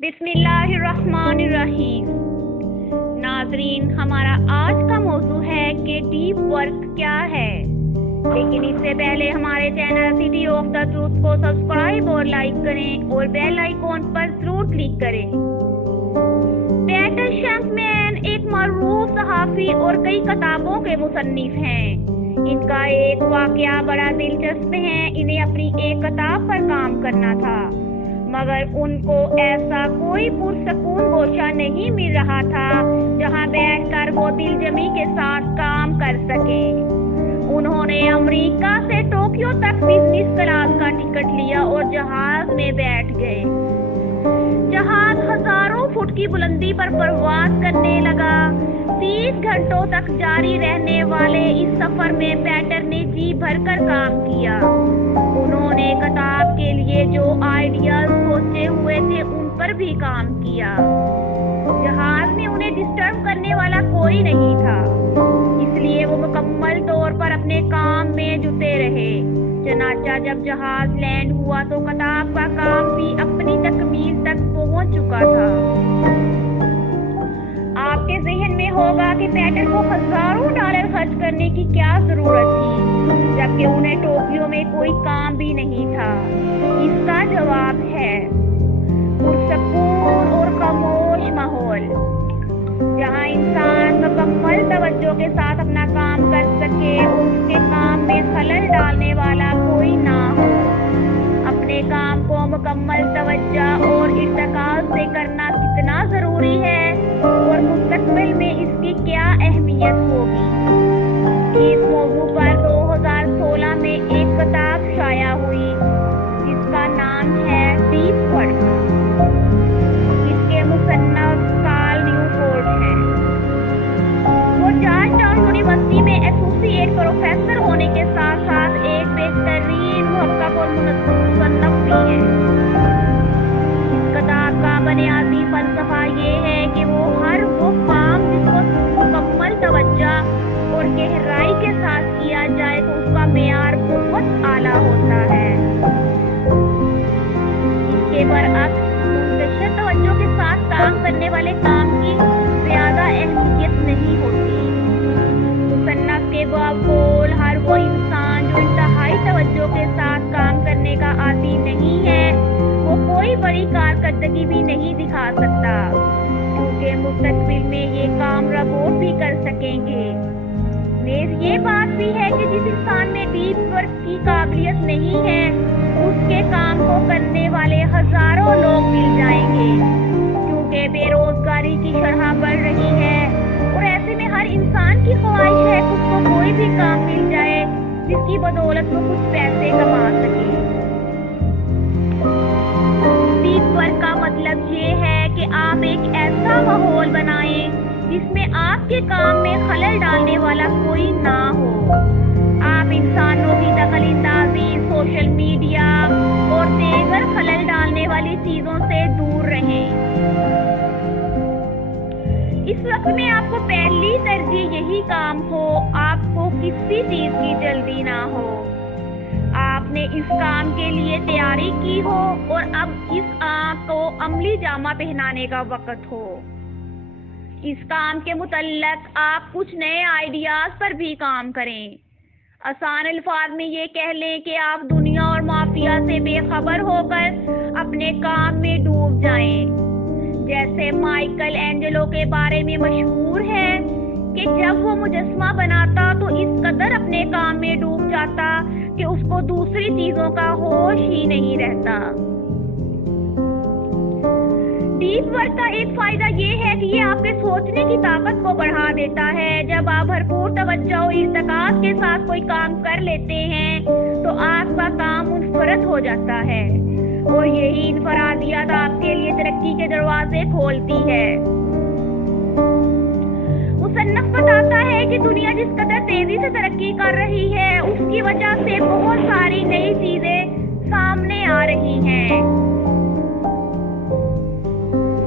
بسم اللہ الرحمن الرحیم۔ ناظرین، ہمارا آج کا موضوع ہے کہ ڈیپ ورک کیا ہے، لیکن اس سے پہلے ہمارے channel city of the truth کو سبسکرائب اور لائک کریں اور بیل آئیکن پر ضرور کلک کریں۔ پیٹر شینکمین ایک معروف صحافی اور کئی کتابوں کے مصنف ہیں۔ ان کا ایک واقعہ بڑا دلچسپ ہے۔ انہیں اپنی ایک کتاب پر کام کرنا تھا، مگر ان کو ایسا کوئی پرسکون گوشہ نہیں مل رہا تھا جہاں بیٹھ کر وہ دل جمی کے ساتھ کام کر سکیں۔ انہوں نے امریکہ سے ٹوکیو تک بزنس کلاس کا ٹکٹ لیا اور جہاز میں بیٹھ گئے۔ جہاز ہزاروں فٹ کی بلندی پر پرواز کرنے لگا۔ 30 گھنٹوں تک جاری رہنے والے اس سفر میں پیٹر نے جی بھر کر کام کیا۔ انہوں نے کتاب کے لیے جو آئیڈیاز سوچے ہوئے تھے ان پر بھی کام کیا۔ جہاز میں انہیں ڈسٹرب کرنے والا کوئی نہیں تھا، اس لیے وہ مکمل طور پر اپنے کام میں جٹے رہے۔ چنانچہ جب جہاز لینڈ ہوا تو کتاب کا کام بھی اپنی تکمیل تک پہنچ چکا تھا۔ آپ کے ذہن میں ہوگا کہ پیٹر کو ہزاروں ڈالر خرچ کرنے کی کیا ضرورت تھی، جبکہ انہیں ٹوکیو میں کوئی کام بھی نہیں تھا۔ اس کا جواب ہے پرسکون اور خاموش ماحول، جہاں انسان مکمل توجہ کے ساتھ اپنا کام کر سکے اور اس کے کام میں خلل ڈالنے والا کوئی نہ ہو۔ اپنے کام کو مکمل توجہ اور ارتکاز سے کرنا کتنا ضروری ہے اور مستقبل میں اس کی کیا اہمیت ہوگی، اس موضوع پر 2016 میں ایک کتاب شائع ہوئی جس کا نام ہے ڈیپ ورک۔ اس کے مصنف کارل نیوپورٹ ہیں۔ وہ جارج ٹاؤن یونیورسٹی میں ایسوسی ایٹ پروفیسر ہونے کے ساتھ ساتھ ایک بہترین محقق اور مصنف بھی ہیں۔ اس کتاب کا بنیادی فلسفہ یہ ہے کہ ہر وہ کام جس کو مکمل توجہ اور گہرائی کے ساتھ کیا جائے تو اس کا معیار بہت اعلیٰ ہوتا ہے۔ اس کے برعکس منتشر توجہ کے ساتھ کام کرنے والے کام کی زیادہ اہمیت نہیں ہوتی۔ مصنف کے بقول ہر وہ انسان جو انتہائی توجہ کے ساتھ کام کرنے کا عادی نہیں ہے وہ کوئی بڑی کارکردگی بھی نہیں دکھا سکتا، کیونکہ مستقبل میں یہ کام روبوٹ بھی کر سکیں گے۔ نیز یہ بات بھی ہے کہ جس انسان میں ڈیپ ورک کی قابلیت نہیں ہے اس کے کام کو کرنے والے ہزاروں لوگ مل جائیں گے، کیونکہ بے روزگاری کی شرح بڑھ رہی ہے اور ایسے میں ہر انسان کی خواہش ہے کہ اس کو کوئی بھی کام مل جائے جس کی بدولت وہ کچھ پیسے کما سکے۔ ڈیپ ورک کا مطلب یہ ہے کہ آپ ایک ایسا ماحول بنائیں جس میں آپ کے کام میں خلل ڈالنے والا کوئی نہ ہو۔ آپ انسانوں کی دخل اندازی، سوشل میڈیا اور دیگر خلل ڈالنے والی چیزوں سے دور رہیں۔ اس وقت میں آپ کو پہلی ترجیح یہی کام ہو، آپ کو کسی چیز کی جلدی نہ ہو، آپ نے اس کام کے لیے تیاری کی ہو اور اب اس کام کو عملی جامہ پہنانے کا وقت ہو۔ اس کام کے متعلق آپ کچھ نئے آئیڈیاز پر بھی کام کریں۔ آسان الفاظ میں یہ کہہ لیں کہ آپ دنیا اور مافیا سے بے خبر ہو کر اپنے کام میں ڈوب جائیں۔ جیسے مائیکل اینجلو کے بارے میں مشہور ہے کہ جب وہ مجسمہ بناتا تو اس قدر اپنے کام میں ڈوب جاتا کہ اس کو دوسری چیزوں کا ہوش ہی نہیں رہتا۔ ڈیپ ورک کا ایک فائدہ یہ ہے کہ یہ آپ کے سوچنے کی طاقت کو بڑھا دیتا ہے۔ جب آپ بھرپور توجہ اور ارتکاز کے ساتھ کوئی کام کر لیتے ہیں تو آپ کا کام منفرد ہو جاتا ہے اور یہی انفرادیت آپ کے لیے ترقی کے دروازے کھولتی ہے۔ مصنف بتاتا ہے کہ دنیا جس قدر تیزی سے ترقی کر رہی ہے اس کی وجہ سے بہت ساری نئی چیزیں سامنے آ رہی ہیں۔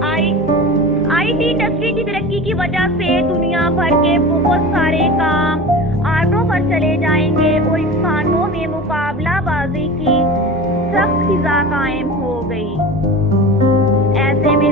آئی ٹی انڈسٹری کی ترقی کی وجہ سے دنیا بھر کے بہت سارے کام آٹوں پر چلے جائیں گے اور انسانوں میں مقابلہ بازی کی سخت فضا قائم ہو گئی۔ ایسے میں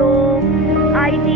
2, IT